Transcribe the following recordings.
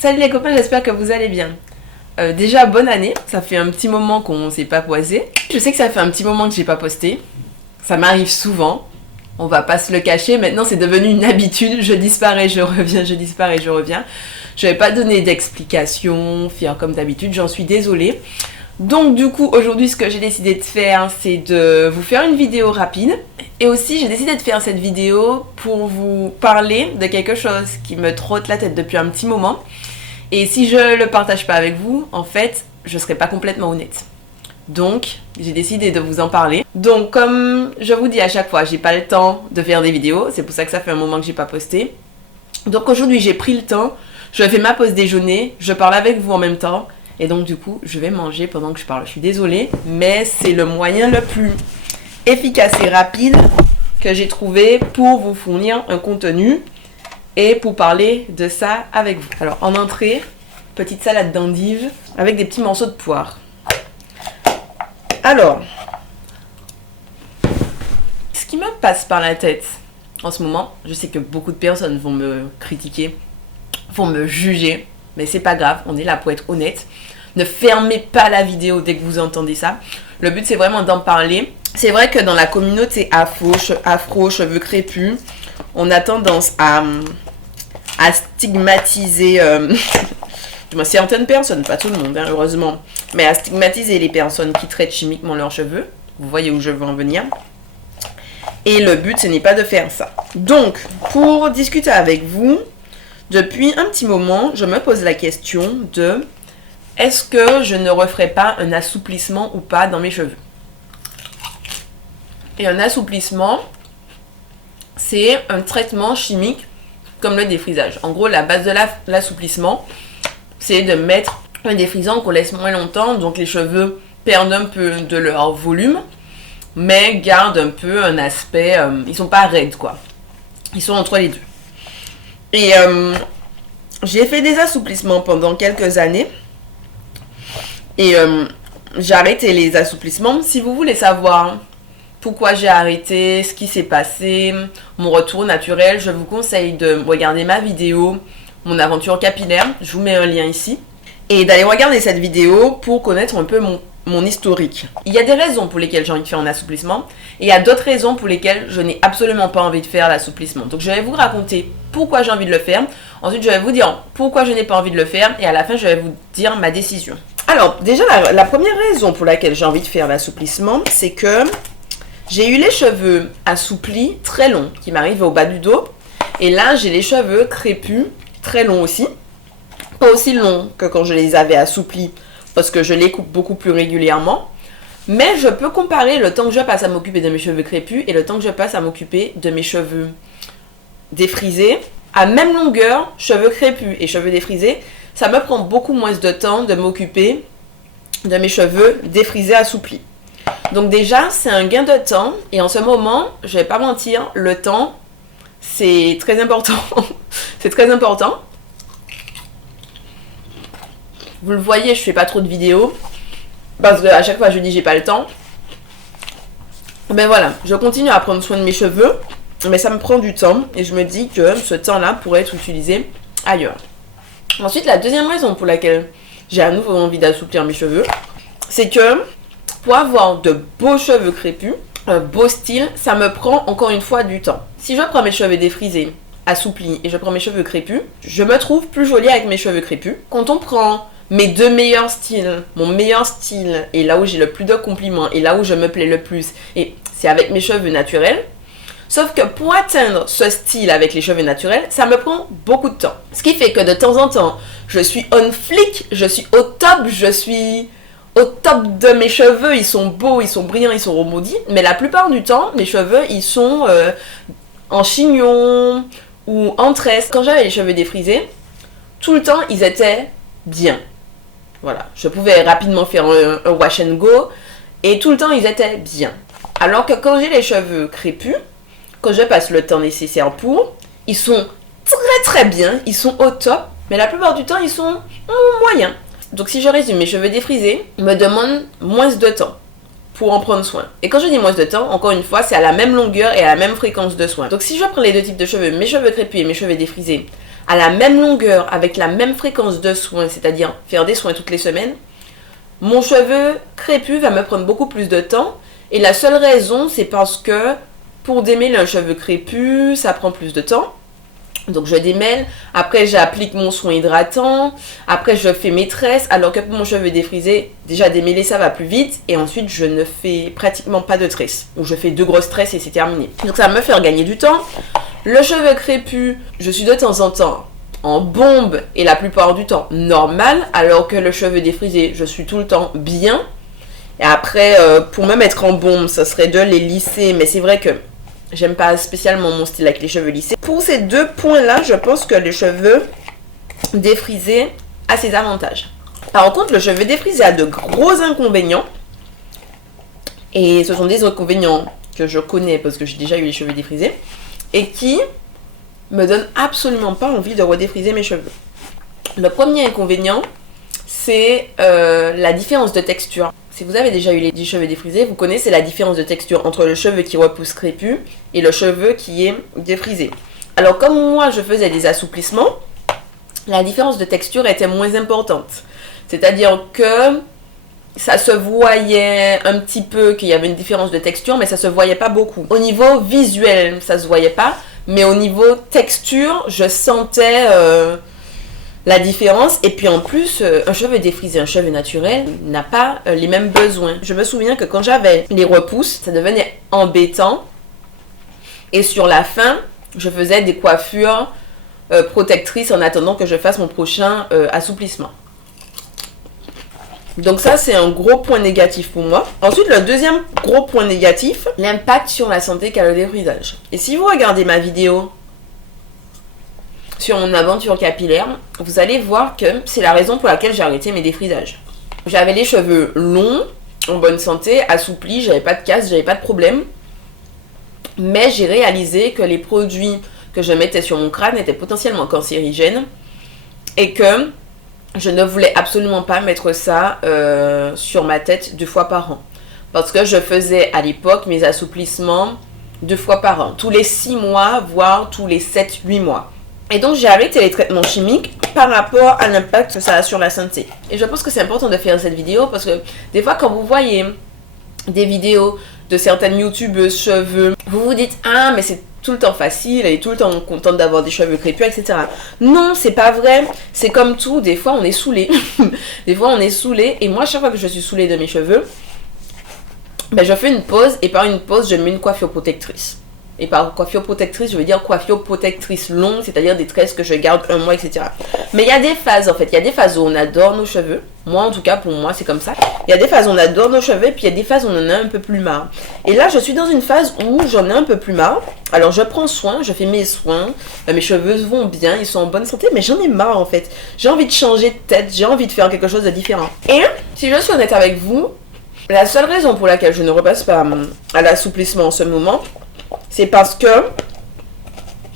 Salut les copains, j'espère que vous allez bien. Déjà, bonne année, ça fait un petit moment qu'on s'est pas posé. Je sais que ça fait un petit moment que j'ai pas posté. Ça m'arrive souvent, on va pas se le cacher. Maintenant, c'est devenu une habitude. Je disparais, je reviens, je disparais, je reviens. Je vais pas donner d'explications, faire comme d'habitude, j'en suis désolée. Donc du coup, aujourd'hui, ce que j'ai décidé de faire, c'est de vous faire une vidéo rapide. Et aussi, j'ai décidé de faire cette vidéo pour vous parler de quelque chose qui me trotte la tête depuis un petit moment. Et si je le partage pas avec vous, en fait, je serai pas complètement honnête. Donc, j'ai décidé de vous en parler. Donc, comme je vous dis à chaque fois, j'ai pas le temps de faire des vidéos. C'est pour ça que ça fait un moment que j'ai pas posté. Donc aujourd'hui, j'ai pris le temps. Je fais ma pause déjeuner. Je parle avec vous en même temps. Et donc du coup, je vais manger pendant que je parle. Je suis désolée, mais c'est le moyen le plus efficace et rapide que j'ai trouvé pour vous fournir un contenu et pour parler de ça avec vous. Alors en entrée, petite salade d'endives avec des petits morceaux de poire. Alors, ce qui me passe par la tête en ce moment, je sais que beaucoup de personnes vont me critiquer, vont me juger, mais c'est pas grave, on est là pour être honnête. Ne fermez pas la vidéo dès que vous entendez ça. Le but, c'est vraiment d'en parler. C'est vrai que dans la communauté afro, cheveux crépus, on a tendance à stigmatiser certaines personnes, pas tout le monde, hein, heureusement, mais à stigmatiser les personnes qui traitent chimiquement leurs cheveux. Vous voyez où je veux en venir. Et le but, ce n'est pas de faire ça. Donc, pour discuter avec vous, depuis un petit moment, je me pose la question de... Est-ce que je ne referai pas un assouplissement ou pas dans mes cheveux? Et un assouplissement, c'est un traitement chimique comme le défrisage. En gros, la base de l'assouplissement, c'est de mettre un défrisant qu'on laisse moins longtemps. Donc les cheveux perdent un peu de leur volume, mais gardent un peu un aspect... ils sont pas raides, quoi. Ils sont entre les deux. Et j'ai fait des assouplissements pendant quelques années. Et j'ai arrêté les assouplissements. Si vous voulez savoir pourquoi j'ai arrêté, ce qui s'est passé, mon retour naturel, je vous conseille de regarder ma vidéo, mon aventure capillaire. Je vous mets un lien ici. Et d'aller regarder cette vidéo pour connaître un peu mon historique. Il y a des raisons pour lesquelles j'ai envie de faire un assouplissement. Et il y a d'autres raisons pour lesquelles je n'ai absolument pas envie de faire l'assouplissement. Donc je vais vous raconter pourquoi j'ai envie de le faire. Ensuite, je vais vous dire pourquoi je n'ai pas envie de le faire. Et à la fin, je vais vous dire ma décision. Alors, déjà, la première raison pour laquelle j'ai envie de faire l'assouplissement, c'est que j'ai eu les cheveux assouplis très longs, qui m'arrivent au bas du dos. Et là, j'ai les cheveux crépus, très longs aussi. Pas aussi longs que quand je les avais assouplis, parce que je les coupe beaucoup plus régulièrement. Mais je peux comparer le temps que je passe à m'occuper de mes cheveux crépus et le temps que je passe à m'occuper de mes cheveux défrisés. À même longueur, cheveux crépus et cheveux défrisés, ça me prend beaucoup moins de temps de m'occuper de mes cheveux défrisés assouplis. Donc déjà, c'est un gain de temps. Et en ce moment, je vais pas mentir, le temps, c'est très important. C'est très important. Vous le voyez, je fais pas trop de vidéos. Parce qu'à chaque fois, je dis j'ai pas le temps. Ben voilà, je continue à prendre soin de mes cheveux. Mais ça me prend du temps. Et je me dis que ce temps-là pourrait être utilisé ailleurs. Ensuite, la deuxième raison pour laquelle j'ai à nouveau envie d'assouplir mes cheveux, c'est que pour avoir de beaux cheveux crépus, un beau style, ça me prend encore une fois du temps. Si je prends mes cheveux défrisés, assouplis, et je prends mes cheveux crépus, je me trouve plus jolie avec mes cheveux crépus. Quand on prend mes deux meilleurs styles, mon meilleur style, et là où j'ai le plus de compliments, et là où je me plais le plus, et c'est avec mes cheveux naturels. Sauf que pour atteindre ce style avec les cheveux naturels, ça me prend beaucoup de temps. Ce qui fait que de temps en temps, je suis on flic, je suis au top, je suis au top de mes cheveux. Ils sont beaux, ils sont brillants, ils sont remaudis. Mais la plupart du temps, mes cheveux, ils sont en chignon ou en tresse. Quand j'avais les cheveux défrisés, tout le temps, ils étaient bien. Voilà, je pouvais rapidement faire un wash and go et tout le temps, ils étaient bien. Alors que quand j'ai les cheveux crépus, quand je passe le temps nécessaire pour, ils sont très très bien, ils sont au top, mais la plupart du temps, ils sont moyens. Donc si je résume, mes cheveux défrisés me demandent moins de temps pour en prendre soin. Et quand je dis moins de temps, encore une fois, c'est à la même longueur et à la même fréquence de soin. Donc si je prends les deux types de cheveux, mes cheveux crépus et mes cheveux défrisés, à la même longueur, avec la même fréquence de soins, c'est-à-dire faire des soins toutes les semaines, mon cheveu crépus va me prendre beaucoup plus de temps. Et la seule raison, c'est parce que pour démêler un cheveu crépus, ça prend plus de temps. Donc je démêle, après j'applique mon soin hydratant, après je fais mes tresses, alors que pour mon cheveu défrisé, déjà démêler ça va plus vite, et ensuite je ne fais pratiquement pas de tresses, ou je fais 2 grosses tresses et c'est terminé. Donc ça va me faire gagner du temps. Le cheveu crépus, je suis de temps en temps en bombe, et la plupart du temps normal, alors que le cheveu défrisé, je suis tout le temps bien. Et après, pour me mettre en bombe, ça serait de les lisser, mais c'est vrai que j'aime pas spécialement mon style avec les cheveux lissés. Pour ces 2 points-là, je pense que les cheveux défrisés a ses avantages. Par contre, le cheveu défrisé a de gros inconvénients. Et ce sont des inconvénients que je connais parce que j'ai déjà eu les cheveux défrisés. Et qui me donnent absolument pas envie de redéfriser mes cheveux. Le premier inconvénient, c'est la différence de texture. Si vous avez déjà eu les cheveux défrisés, vous connaissez la différence de texture entre le cheveu qui repousse crépus et le cheveu qui est défrisé. Alors comme moi je faisais des assouplissements, la différence de texture était moins importante. C'est-à-dire que ça se voyait un petit peu qu'il y avait une différence de texture, mais ça se voyait pas beaucoup. Au niveau visuel, ça se voyait pas, mais au niveau texture, je sentais la différence. Et puis en plus, un cheveu défrisé, un cheveu naturel n'a pas les mêmes besoins. Je me souviens que quand j'avais les repousses, ça devenait embêtant. Et sur la fin, je faisais des coiffures protectrices en attendant que je fasse mon prochain assouplissement. Donc ça, c'est un gros point négatif pour moi. Ensuite, le deuxième gros point négatif, l'impact sur la santé qu'a le défrisage. Et si vous regardez ma vidéo sur mon aventure capillaire, vous allez voir que c'est la raison pour laquelle j'ai arrêté mes défrisages. J'avais les cheveux longs, en bonne santé, assouplis, j'avais pas de casse, j'avais pas de problème. Mais j'ai réalisé que les produits que je mettais sur mon crâne étaient potentiellement cancérigènes et que je ne voulais absolument pas mettre ça sur ma tête 2 fois par an. Parce que je faisais à l'époque mes assouplissements 2 fois par an. Tous les 6 mois, voire tous les 7-8 mois. Et donc j'ai arrêté les traitements chimiques par rapport à l'impact que ça a sur la santé. Et je pense que c'est important de faire cette vidéo parce que des fois quand vous voyez des vidéos de certaines youtubeuses cheveux, vous vous dites « Ah, mais c'est tout le temps facile, elle est tout le temps contente d'avoir des cheveux crépus, etc. » Non, c'est pas vrai. C'est comme tout, des fois on est saoulé. Des fois on est saoulé. Et moi, chaque fois que je suis saoulée de mes cheveux, ben, je fais une pause et par une pause, je mets une coiffure protectrice. Et par coiffure protectrice, je veux dire coiffure protectrice longue, c'est-à-dire des tresses que je garde 1 mois, etc. Mais il y a des phases en fait. Il y a des phases où on adore nos cheveux. Moi, en tout cas, pour moi, c'est comme ça. Il y a des phases où on adore nos cheveux, puis il y a des phases où on en a un peu plus marre. Et là, je suis dans une phase où j'en ai un peu plus marre. Alors, je prends soin, je fais mes soins. Mes cheveux vont bien, ils sont en bonne santé, mais j'en ai marre en fait. J'ai envie de changer de tête, j'ai envie de faire quelque chose de différent. Et si je suis honnête avec vous, la seule raison pour laquelle je ne repasse pas à l'assouplissement en ce moment, c'est parce que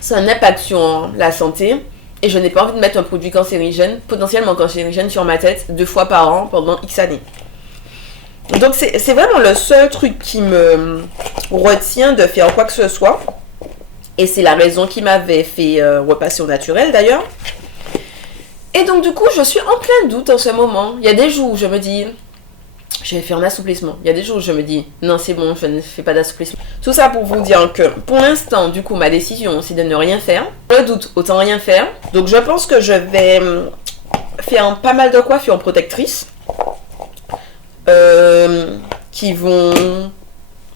c'est un impact sur la santé et je n'ai pas envie de mettre un produit cancérigène, potentiellement cancérigène, sur ma tête 2 fois par an pendant X années. Donc c'est vraiment le seul truc qui me retient de faire quoi que ce soit. Et c'est la raison qui m'avait fait repasser au naturel d'ailleurs. Et donc du coup, je suis en plein doute en ce moment. Il y a des jours où je me dis... je vais faire un assouplissement. Il y a des jours où je me dis, non c'est bon, je ne fais pas d'assouplissement. Tout ça pour vous dire que, pour l'instant, du coup, ma décision, c'est de ne rien faire. Le doute, autant rien faire. Donc je pense que je vais faire pas mal de coiffures protectrices. Qui vont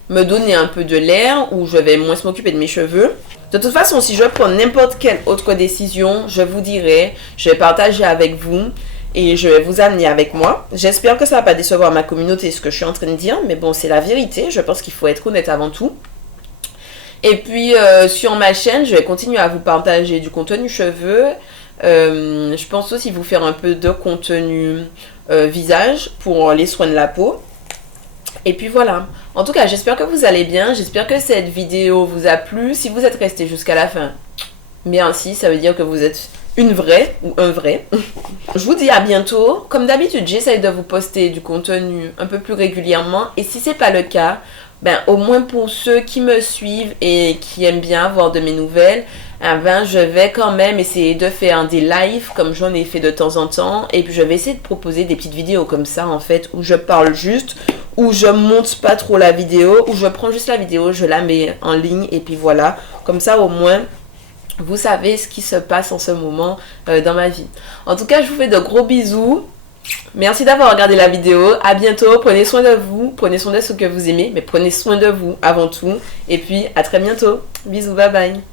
me donner un peu de l'air, où je vais moins m'occuper de mes cheveux. De toute façon, si je prends n'importe quelle autre décision, je vous dirai, je vais partager avec vous. Et je vais vous amener avec moi. J'espère que ça va pas décevoir ma communauté ce que je suis en train de dire. Mais bon, c'est la vérité. Je pense qu'il faut être honnête avant tout. Et puis, sur ma chaîne, je vais continuer à vous partager du contenu cheveux. Je pense aussi vous faire un peu de contenu visage pour les soins de la peau. Et puis voilà. En tout cas, j'espère que vous allez bien. J'espère que cette vidéo vous a plu. Si vous êtes resté jusqu'à la fin, bien si, ça veut dire que vous êtes... une vraie ou un vrai. Je vous dis à bientôt. Comme d'habitude, j'essaye de vous poster du contenu un peu plus régulièrement. Et si c'est pas le cas, ben, au moins pour ceux qui me suivent et qui aiment bien avoir de mes nouvelles, ben, je vais quand même essayer de faire des lives comme j'en ai fait de temps en temps. Et puis je vais essayer de proposer des petites vidéos comme ça en fait, où je parle juste, où je monte pas trop la vidéo, où je prends juste la vidéo, je la mets en ligne et puis voilà. Comme ça au moins, vous savez ce qui se passe en ce moment dans ma vie. En tout cas, je vous fais de gros bisous. Merci d'avoir regardé la vidéo. À bientôt. Prenez soin de vous. Prenez soin de ceux que vous aimez. Mais prenez soin de vous avant tout. Et puis, à très bientôt. Bisous. Bye bye.